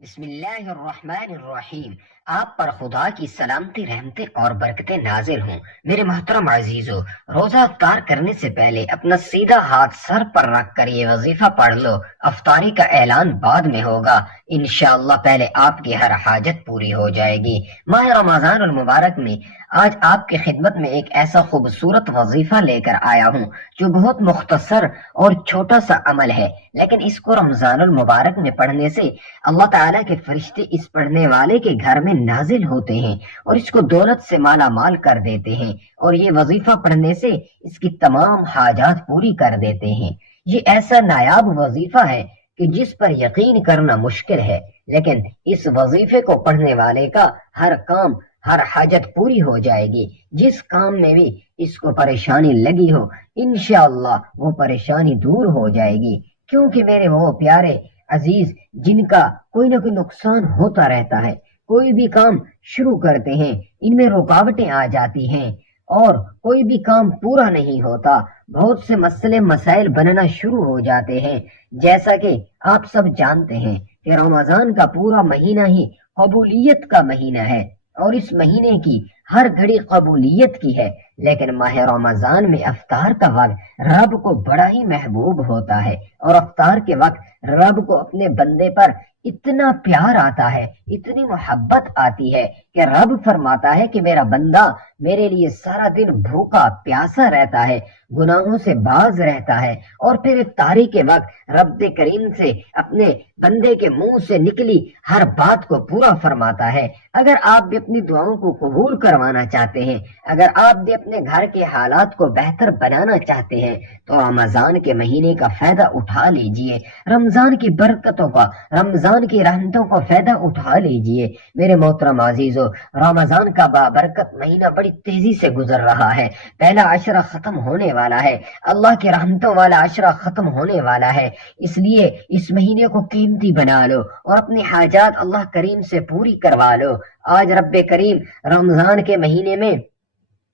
بسم اللہ الرحمن الرحیم۔ آپ پر خدا کی سلامتی، رحمتیں اور برکتیں نازل ہوں۔ میرے محترم عزیزو، روزہ افطار کرنے سے پہلے اپنا سیدھا ہاتھ سر پر رکھ کر یہ وظیفہ پڑھ لو۔ افطاری کا اعلان بعد میں ہوگا، انشاءاللہ پہلے آپ کی ہر حاجت پوری ہو جائے گی۔ ماہ رمضان المبارک میں آج آپ کی خدمت میں ایک ایسا خوبصورت وظیفہ لے کر آیا ہوں جو بہت مختصر اور چھوٹا سا عمل ہے، لیکن اس کو رمضان المبارک میں پڑھنے سے اللہ تعالیٰ کے فرشتے اس پڑھنے والے کے گھر میں نازل ہوتے ہیں اور اس کو دولت سے مالا مال کر دیتے ہیں، اور یہ وظیفہ پڑھنے سے اس کی تمام حاجات پوری کر دیتے ہیں۔ یہ ایسا نایاب وظیفہ ہے کہ جس پر یقین کرنا مشکل ہے، لیکن اس وظیفے کو پڑھنے والے کا ہر کام، ہر حاجت پوری ہو جائے گی۔ جس کام میں بھی اس کو پریشانی لگی ہو، انشاءاللہ وہ پریشانی دور ہو جائے گی، کیونکہ میرے وہ پیارے عزیز جن کا کوئی نہ کوئی نقصان ہوتا رہتا ہے، کوئی بھی کام شروع کرتے ہیں ان میں رکاوٹیں آ جاتی ہیں اور کوئی بھی کام پورا نہیں ہوتا، بہت سے مسئلے مسائل بننا شروع ہو جاتے ہیں۔ جیسا کہ آپ سب جانتے ہیں کہ رمضان کا پورا مہینہ ہی قبولیت کا مہینہ ہے اور اس مہینے کی ہر گھڑی قبولیت کی ہے، لیکن ماہ رمضان میں افطار کا وقت رب کو بڑا ہی محبوب ہوتا ہے، اور افطار کے وقت رب کو اپنے بندے پر اتنا پیار آتا ہے، اتنی محبت آتی ہے کہ رب فرماتا ہے کہ میرا بندہ میرے لیے سارا دن بھوکا پیاسا رہتا ہے، گناہوں سے باز رہتا ہے، اور پھر افطاری کے وقت رب کریم سے اپنے بندے کے منہ سے نکلی ہر بات کو پورا فرماتا ہے۔ اگر آپ بھی اپنی دعاؤں کو قبول کروانا چاہتے ہیں، اگر آپ بھی اپنے گھر کے حالات کو بہتر بنانا چاہتے ہیں، تو رمضان کے مہینے کا فائدہ اٹھا لیجئے، رمضان کی برکتوں کا، رمضان کی رحمتوں کا فائدہ اٹھا لیجئے۔ میرے محترم عزیزو، رمضان کا بابرکت مہینہ بڑی تیزی سے گزر رہا ہے، پہلا عشرہ ختم ہونے والا ہے، اللہ کی رحمتوں والا عشرہ ختم ہونے والا ہے، اس لیے اس مہینے کو قیمتی بنا لو اور اپنی حاجات اللہ کریم سے پوری کروا لو۔ آج رب کریم رمضان کے مہینے میں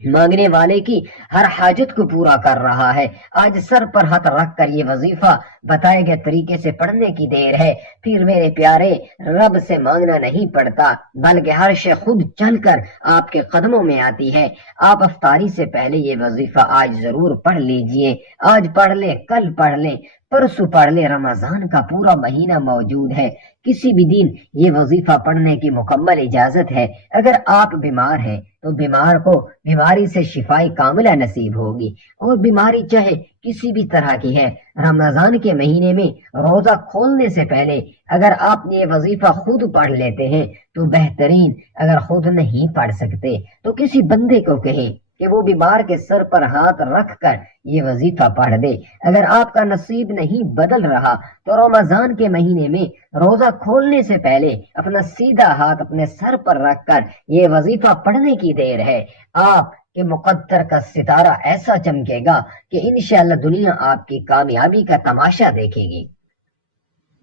مانگنے والے کی ہر حاجت کو پورا کر رہا ہے۔ آج سر پر ہاتھ رکھ کر یہ وظیفہ بتائے گئے طریقے سے پڑھنے کی دیر ہے، پھر میرے پیارے رب سے مانگنا نہیں پڑتا، بلکہ ہر شے خود چل کر آپ کے قدموں میں آتی ہے۔ آپ افطاری سے پہلے یہ وظیفہ آج ضرور پڑھ لیجئے، آج پڑھ لیں، کل پڑھ لیں، پرسوں پڑھ لیں، رمضان کا پورا مہینہ موجود ہے، کسی بھی دن یہ وظیفہ پڑھنے کی مکمل اجازت ہے۔ اگر آپ بیمار ہیں تو بیمار کو بیماری سے شفائی کاملہ نصیب ہوگی، اور بیماری چاہے کسی بھی طرح کی ہے، رمضان کے مہینے میں روزہ کھولنے سے پہلے اگر آپ یہ وظیفہ خود پڑھ لیتے ہیں تو بہترین، اگر خود نہیں پڑھ سکتے تو کسی بندے کو کہیں کہ وہ بیمار کے سر پر ہاتھ رکھ کر یہ وظیفہ پڑھ دے۔ اگر آپ کا نصیب نہیں بدل رہا تو رمضان کے مہینے میں روزہ کھولنے سے پہلے اپنا سیدھا ہاتھ اپنے سر پر رکھ کر یہ وظیفہ پڑھنے کی دیر ہے۔ آپ کے مقدر کا ستارہ ایسا چمکے گا کہ انشاءاللہ دنیا آپ کی کامیابی کا تماشا دیکھے گی۔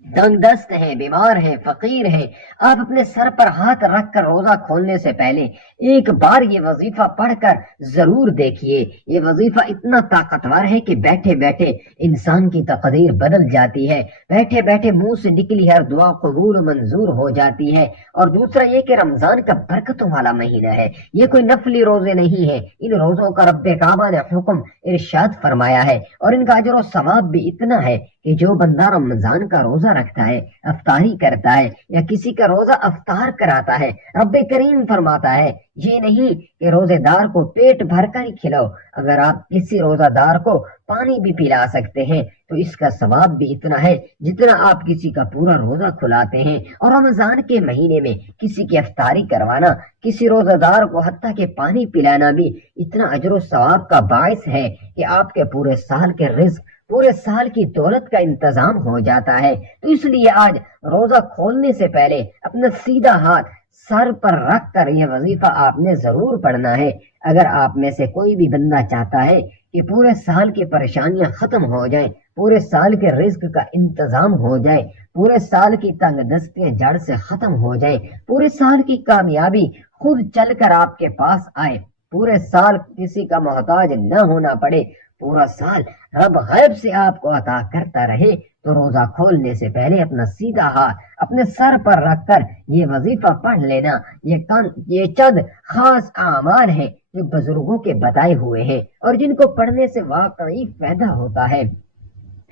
تنگ دست ہیں، بیمار ہیں، فقیر ہیں، آپ اپنے سر پر ہاتھ رکھ کر روزہ کھولنے سے پہلے ایک بار یہ وظیفہ پڑھ کر ضرور دیکھیے۔ یہ وظیفہ اتنا طاقتور ہے کہ بیٹھے بیٹھے انسان کی تقدیر بدل جاتی ہے، بیٹھے بیٹھے منہ سے نکلی ہر دعا قبول و منظور ہو جاتی ہے۔ اور دوسرا یہ کہ رمضان کا برکتوں والا مہینہ ہے، یہ کوئی نفلی روزے نہیں ہے، ان روزوں کا رب کعبہ نے حکم ارشاد فرمایا ہے، اور ان کا اجر و ثواب بھی اتنا ہے کہ جو بندہ رمضان کا روزہ رکھتا ہے، افطاری کرتا ہے، یا کسی کا روزہ افطار کراتا ہے، رب کریم فرماتا ہے یہ نہیں کہ روزے دار کو پیٹ بھر کر ہی کھلاؤ، اگر آپ کسی روزہ دار کو پانی بھی پلا سکتے ہیں تو اس کا ثواب بھی اتنا ہے جتنا آپ کسی کا پورا روزہ کھلاتے ہیں۔ اور رمضان کے مہینے میں کسی کی افطاری کروانا، کسی روزہ دار کو حتیٰ کہ پانی پلانا بھی اتنا اجر و ثواب کا باعث ہے کہ آپ کے پورے سال کے رزق، پورے سال کی دولت کا انتظام ہو جاتا ہے۔ تو اس لیے آج روزہ کھولنے سے پہلے اپنا سیدھا ہاتھ سر پر رکھ کر یہ وظیفہ آپ نے ضرور پڑھنا ہے۔ اگر آپ میں سے کوئی بھی بندہ چاہتا ہے کہ پورے سال کی پریشانیاں ختم ہو جائیں، پورے سال کے رزق کا انتظام ہو جائے، پورے سال کی تنگ دستیاں جڑ سے ختم ہو جائیں، پورے سال کی کامیابی خود چل کر آپ کے پاس آئے، پورے سال کسی کا محتاج نہ ہونا پڑے، پورا سال رب غیب سے آپ کو عطا کرتا رہے، تو روزہ کھولنے سے پہلے اپنا سیدھا ہاتھ اپنے سر پر رکھ کر یہ وظیفہ پڑھ لینا۔ یہ چند خاص اعمال ہیں جو بزرگوں کے بتائے ہوئے ہیں اور جن کو پڑھنے سے واقعی فائدہ ہوتا ہے۔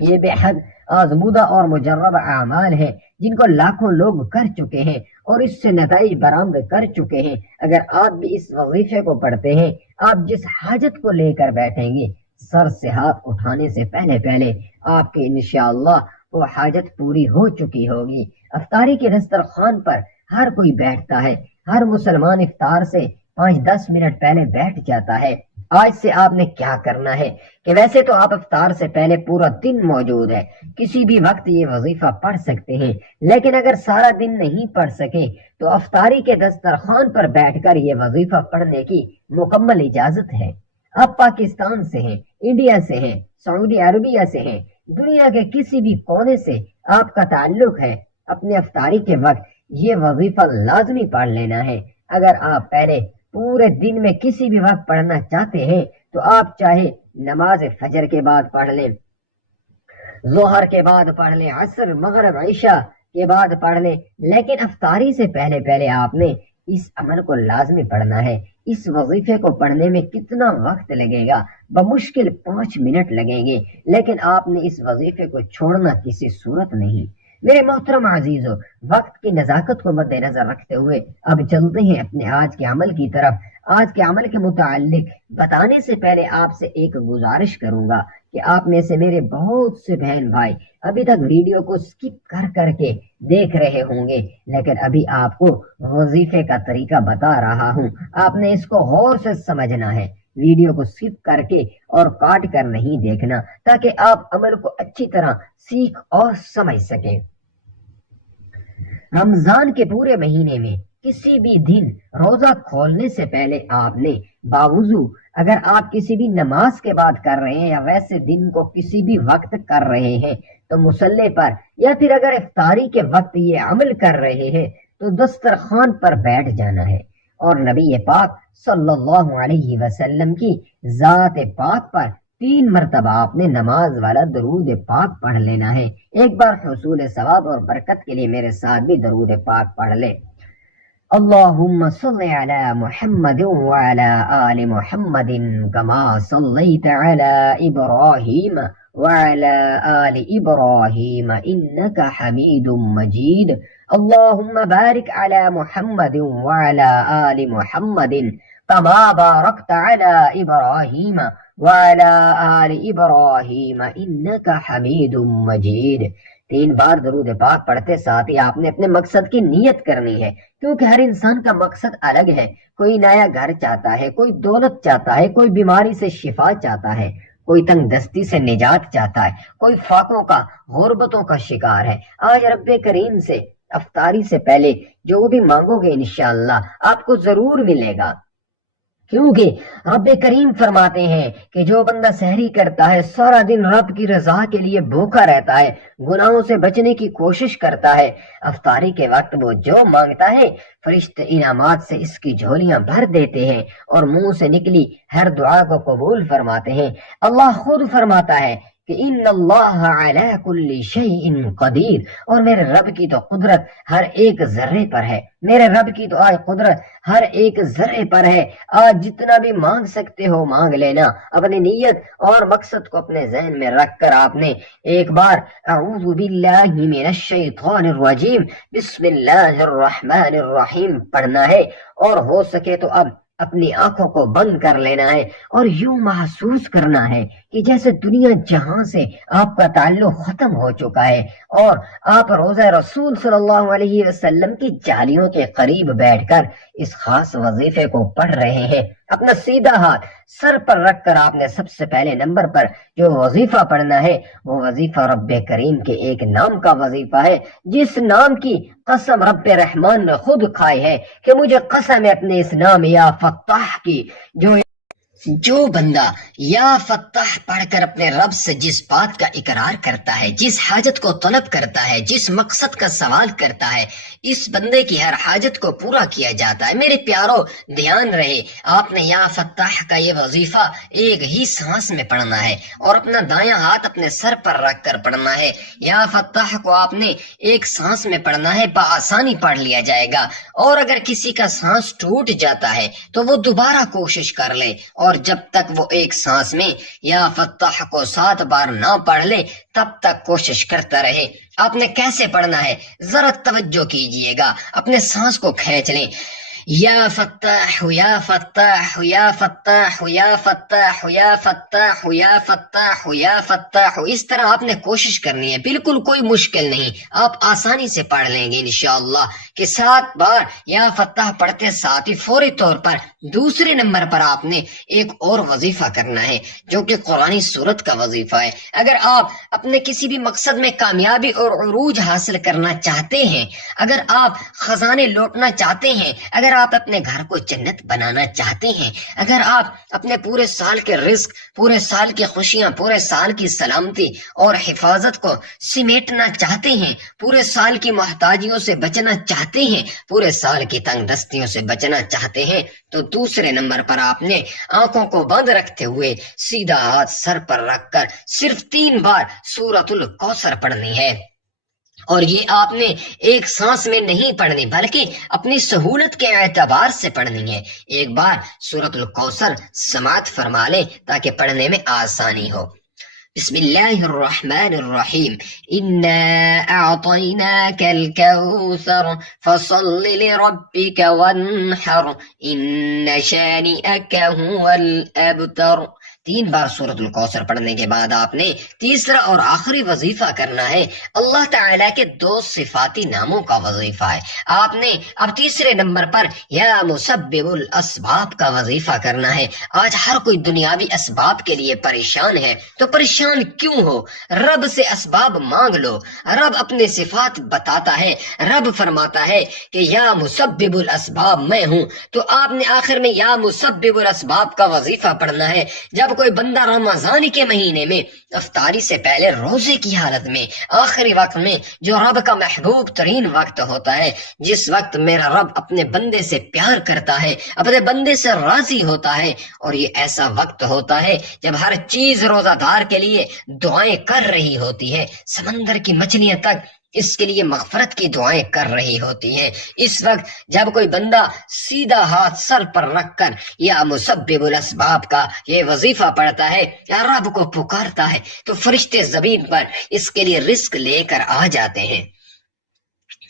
یہ بے حد آزمودہ اور مجرب اعمال ہیں جن کو لاکھوں لوگ کر چکے ہیں اور اس سے نتائج برآمد کر چکے ہیں۔ اگر آپ بھی اس وظیفے کو پڑھتے ہیں، آپ جس حاجت کو لے کر بیٹھیں گے، سر سے ہاتھ اٹھانے سے پہلے آپ کی انشاءاللہ وہ حاجت پوری ہو چکی ہوگی۔ افطاری کے دسترخوان پر ہر کوئی بیٹھتا ہے، ہر مسلمان افطار سے 5-10 منٹ پہلے بیٹھ جاتا ہے۔ آج سے آپ نے کیا کرنا ہے کہ ویسے تو آپ افطار سے پہلے پورا دن موجود ہے، کسی بھی وقت یہ وظیفہ پڑھ سکتے ہیں، لیکن اگر سارا دن نہیں پڑھ سکے تو افطاری کے دسترخوان پر بیٹھ کر یہ وظیفہ پڑھنے کی مکمل اجازت ہے۔ آپ پاکستان سے ہیں، انڈیا سے ہیں، سعودی عربیہ سے ہیں، دنیا کے کسی بھی کونے سے آپ کا تعلق ہے، اپنے افطاری کے وقت یہ وظیفہ لازمی پڑھ لینا ہے۔ اگر آپ پہلے پورے دن میں کسی بھی وقت پڑھنا چاہتے ہیں تو آپ چاہے نماز فجر کے بعد پڑھ لیں، ظہر کے بعد پڑھ لیں، عصر، مغرب، عشاء کے بعد پڑھ لیں، لیکن افطاری سے پہلے آپ نے اس عمل کو لازمی پڑھنا ہے۔ اس وظیفے کو پڑھنے میں کتنا وقت لگے گا؟ بمشکل 5 منٹ لگیں گے، لیکن آپ نے اس وظیفے کو چھوڑنا کسی صورت نہیں۔ میرے محترم عزیزو، وقت کی نزاکت کو مد نظر رکھتے ہوئے اب چلتے ہیں اپنے آج کے عمل کی طرف۔ آج کے عمل کے متعلق بتانے سے پہلے آپ سے ایک گزارش کروں گا کہ آپ میں سے میرے بہت سے بہن بھائی ابھی تک ویڈیو کو سکپ کر کے دیکھ رہے ہوں گے، لیکن ابھی آپ کو وظیفے کا طریقہ بتا رہا ہوں، آپ نے اس کو غور سے سمجھنا ہے، ویڈیو کو سکپ کر کے اور کاٹ کر نہیں دیکھنا، تاکہ آپ عمل کو اچھی طرح سیکھ اور سمجھ سکیں۔ رمضان کے پورے مہینے میں کسی بھی دن روزہ کھولنے سے پہلے آپ نے باوضو، اگر آپ کسی بھی نماز کے بعد کر رہے ہیں یا ویسے دن کو کسی بھی وقت کر رہے ہیں تو مصلی پر، یا پھر اگر افطاری کے وقت یہ عمل کر رہے ہیں تو دسترخوان پر بیٹھ جانا ہے اور نبی پاک صلی اللہ علیہ وسلم کی ذات پاک پر 3 مرتبہ آپ نے نماز والا درود پاک پڑھ لینا ہے۔ ایک بار حصول ثواب اور برکت کے لیے میرے ساتھ بھی درود پاک پڑھ لیں۔ اللهم صل على محمد وعلى آل محمد كما صليت على إبراهيم وعلى آل إبراهيم إنك حميد مجيد اللهم بارك على محمد وعلى آل محمد كما باركت على إبراهيم وعلى آل إبراهيم إنك حميد مجيد۔ 3 بار درود پاک پڑھتے ساتھ ہی آپ نے اپنے مقصد کی نیت کرنی ہے، کیونکہ ہر انسان کا مقصد الگ ہے۔ کوئی نیا گھر چاہتا ہے، کوئی دولت چاہتا ہے، کوئی بیماری سے شفا چاہتا ہے، کوئی تنگ دستی سے نجات چاہتا ہے، کوئی فاقوں کا، غربتوں کا شکار ہے۔ آج رب کریم سے افطاری سے پہلے جو بھی مانگو گے انشاءاللہ آپ کو ضرور ملے گا، کیونکہ رب کریم فرماتے ہیں کہ جو بندہ سحری کرتا ہے، سارا دن رب کی رضا کے لیے بھوکا رہتا ہے، گناہوں سے بچنے کی کوشش کرتا ہے، افطاری کے وقت وہ جو مانگتا ہے فرشتے انعامات سے اس کی جھولیاں بھر دیتے ہیں اور منہ سے نکلی ہر دعا کو قبول فرماتے ہیں۔ اللہ خود فرماتا ہے کہ ان اللہ علی کل شیء قدیر، اور میرے رب کی تو قدرت ہر ایک ذرے پر ہے، میرے رب کی تو آج قدرت ہر ایک ذرے پر ہے۔ آج جتنا بھی مانگ سکتے ہو مانگ لینا، اپنی نیت اور مقصد کو اپنے ذہن میں رکھ کر آپ نے ایک بار اعوذ باللہ من الشیطان الرجیم بسم اللہ الرحمن الرحیم پڑھنا ہے، اور ہو سکے تو اب اپنی آنکھوں کو بند کر لینا ہے اور یوں محسوس کرنا ہے کہ جیسے دنیا جہاں سے آپ کا تعلق ختم ہو چکا ہے اور آپ روضہ رسول صلی اللہ علیہ وسلم کی جالیوں کے قریب بیٹھ کر اس خاص وظیفے کو پڑھ رہے ہیں۔ اپنا سیدھا ہاتھ سر پر رکھ کر آپ نے سب سے پہلے نمبر پر جو وظیفہ پڑھنا ہے وہ وظیفہ رب کریم کے ایک نام کا وظیفہ ہے، جس نام کی قسم رب رحمان نے خود کھائی ہے کہ مجھے قسم ہے اپنے اس نام یا فتاح کی جو جو بندہ یا فتح پڑھ کر اپنے رب سے جس بات کا اقرار کرتا ہے، جس حاجت کو طلب کرتا ہے، جس مقصد کا سوال کرتا ہے، اس بندے کی ہر حاجت کو پورا کیا جاتا ہے۔ میرے پیارو دھیان رہے، آپ نے یا فتح کا یہ وظیفہ ایک ہی سانس میں پڑھنا ہے اور اپنا دایاں ہاتھ اپنے سر پر رکھ کر پڑھنا ہے۔ یا فتح کو آپ نے ایک سانس میں پڑھنا ہے، بآسانی پڑھ لیا جائے گا۔ اور اگر کسی کا سانس ٹوٹ جاتا ہے تو وہ دوبارہ کوشش کر لے، اور جب تک وہ ایک سانس میں یا فتح کو 7 بار نہ پڑھ لے تب تک کوشش کرتا رہے۔ آپ نے کیسے پڑھنا ہے ذرا توجہ کیجئے گا، اپنے سانس کو کھینچ لیں۔ یا فتح یا فتح یا فتح یا فتح یا فتح یا فتح یا فتح، اس طرح آپ نے کوشش کرنی ہے، بالکل کوئی مشکل نہیں، آپ آسانی سے پڑھ لیں گے انشاءاللہ کہ 7 بار یا فتح پڑھتے ساتھ ہی فوری طور پر دوسرے نمبر پر آپ نے ایک اور وظیفہ کرنا ہے جو کہ قرآنی سورت کا وظیفہ ہے۔ اگر آپ اپنے کسی بھی مقصد میں کامیابی اور عروج حاصل کرنا چاہتے ہیں، اگر آپ خزانے لوٹنا چاہتے ہیں، اگر آپ اپنے گھر کو جنت بنانا چاہتے ہیں، اگر آپ اپنے پورے سال کے رزق، پورے سال کی خوشیاں، پورے سال کی سلامتی اور حفاظت کو سمیٹنا چاہتے ہیں، پورے سال کی محتاجیوں سے بچنا چاہتے ہیں، پورے سال کی تنگ دستیوں سے بچنا چاہتے ہیں، تو دوسرے نمبر پر آپ نے آنکھوں کو بند رکھتے ہوئے سیدھا ہاتھ سر پر رکھ کر صرف 3 بار سورۃ الکوثر پڑھنی ہے۔ اور یہ آپ نے ایک سانس میں نہیں پڑھنی بلکہ اپنی سہولت کے اعتبار سے پڑھنی ہے۔ ایک بار سورۃ الکوثر سماعت فرما لیں تاکہ پڑھنے میں آسانی ہو۔ بسم اللہ الرحمن الرحیم، انا اعطیناک الکوثر فصل لربک وانحر ان شانئک هو الابتر۔ 3 بار سورۃ الکوثر پڑھنے کے بعد آپ نے تیسرا اور آخری وظیفہ کرنا ہے، اللہ تعالیٰ کے 2 صفاتی ناموں کا وظیفہ ہے۔ آپ نے اب تیسرے نمبر پر یا مسبب الاسباب کا وظیفہ کرنا ہے۔ آج ہر کوئی دنیاوی اسباب کے لیے پریشان ہے، تو پریشان کیوں ہو؟ رب سے اسباب مانگ لو، رب اپنے صفات بتاتا ہے، رب فرماتا ہے کہ یا مسبب الاسباب میں ہوں، تو آپ نے آخر میں یا مسبب الاسباب کا وظیفہ پڑھنا ہے۔ جب کوئی بندہ رمضان کے مہینے میں افطاری سے پہلے روزے کی حالت میں آخری وقت میں جو رب کا محبوب ترین وقت ہوتا ہے، جس وقت میرا رب اپنے بندے سے پیار کرتا ہے، اپنے بندے سے راضی ہوتا ہے، اور یہ ایسا وقت ہوتا ہے جب ہر چیز روزہ دار کے لیے دعائیں کر رہی ہوتی ہے، سمندر کی مچھلیاں تک اس کے لیے مغفرت کی دعائیں کر رہی ہوتی ہیں۔ اس وقت جب کوئی بندہ سیدھا ہاتھ سر پر رکھ کر یا مسبب الاسباب کا یہ وظیفہ پڑھتا ہے یا رب کو پکارتا ہے تو فرشتے زمین پر اس کے لیے رزق لے کر آ جاتے ہیں۔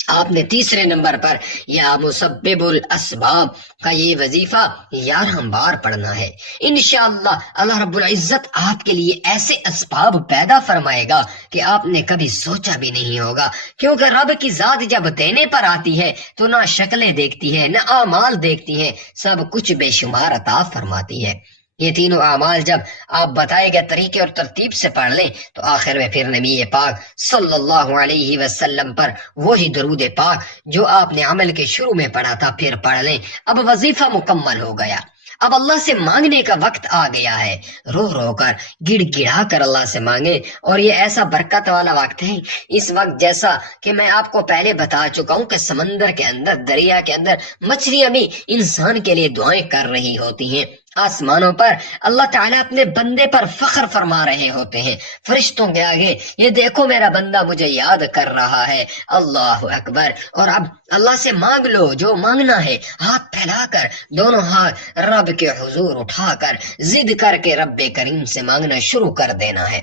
آپ نے تیسرے نمبر پر یا مسبب الاسباب کا یہ وظیفہ 11 بار پڑھنا ہے۔ انشاءاللہ اللہ رب العزت آپ کے لیے ایسے اسباب پیدا فرمائے گا کہ آپ نے کبھی سوچا بھی نہیں ہوگا، کیونکہ رب کی ذات جب دینے پر آتی ہے تو نہ شکلیں دیکھتی ہے نہ اعمال دیکھتی ہے، سب کچھ بے شمار عطا فرماتی ہے۔ یہ تینوں اعمال جب آپ بتائے گئے طریقے اور ترتیب سے پڑھ لیں تو آخر میں پھر نبی پاک صلی اللہ علیہ وسلم پر وہی درود پاک جو آپ نے عمل کے شروع میں پڑھا تھا پھر پڑھ لیں۔ اب وظیفہ مکمل ہو گیا، اب اللہ سے مانگنے کا وقت آ گیا ہے۔ رو رو کر گڑ گڑا کر اللہ سے مانگے، اور یہ ایسا برکت والا وقت ہے، اس وقت جیسا کہ میں آپ کو پہلے بتا چکا ہوں کہ سمندر کے اندر، دریا کے اندر مچھلیاں بھی انسان کے لیے دعائیں کر رہی ہوتی ہیں۔ آسمانوں پر اللہ تعالیٰ اپنے بندے پر فخر فرما رہے ہوتے ہیں فرشتوں کے آگے، یہ دیکھو میرا بندہ مجھے یاد کر رہا ہے، اللہ اکبر۔ اور اب اللہ سے مانگ لو جو مانگنا ہے، ہاتھ پھیلا کر دونوں ہاتھ رب کے حضور اٹھا کر ضد کر کے رب کریم سے مانگنا شروع کر دینا ہے۔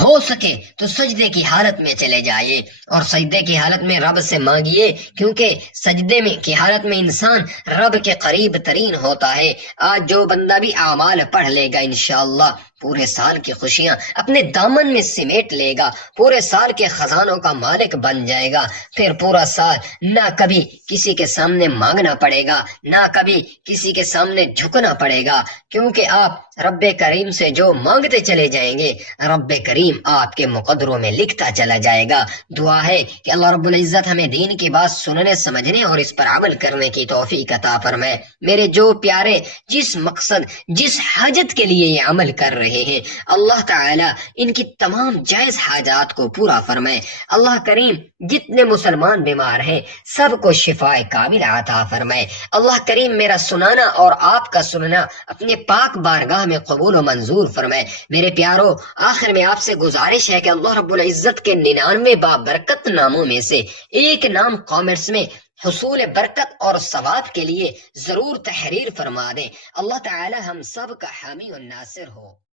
ہو سکے تو سجدے کی حالت میں چلے جائیے اور سجدے کی حالت میں رب سے مانگیے، کیونکہ سجدے میں کی حالت میں انسان رب کے قریب ترین ہوتا ہے۔ آج جو بندہ بھی اعمال پڑھ لے گا انشاءاللہ پورے سال کی خوشیاں اپنے دامن میں سمیٹ لے گا، پورے سال کے خزانوں کا مالک بن جائے گا، پھر پورا سال نہ کبھی کسی کے سامنے مانگنا پڑے گا، نہ کبھی کسی کے سامنے جھکنا پڑے گا، کیونکہ آپ رب کریم سے جو مانگتے چلے جائیں گے رب کریم آپ کے مقدروں میں لکھتا چلا جائے گا۔ دعا ہے کہ اللہ رب العزت ہمیں دین کی بات سننے سمجھنے اور اس پر عمل کرنے کی توفیق عطا فرمائے۔ میرے جو پیارے جس مقصد جس حاجت کے لیے یہ عمل کر رہے ہیں اللہ تعالی ان کی تمام جائز حاجات کو پورا فرمائے۔ اللہ کریم جتنے مسلمان بیمار ہیں سب کو شفاء کامل عطا فرمائے۔ اللہ کریم میرا سنانا اور آپ کا سننا اپنے پاک بارگاہ میں قبول و منظور فرمائے۔ میرے پیارو، آخر میں آپ سے گزارش ہے کہ اللہ رب العزت کے 99 بابرکت ناموں میں سے ایک نام کامنٹس میں حصول برکت اور ثواب کے لیے ضرور تحریر فرما دیں۔ اللہ تعالی ہم سب کا حامی و ناصر ہو۔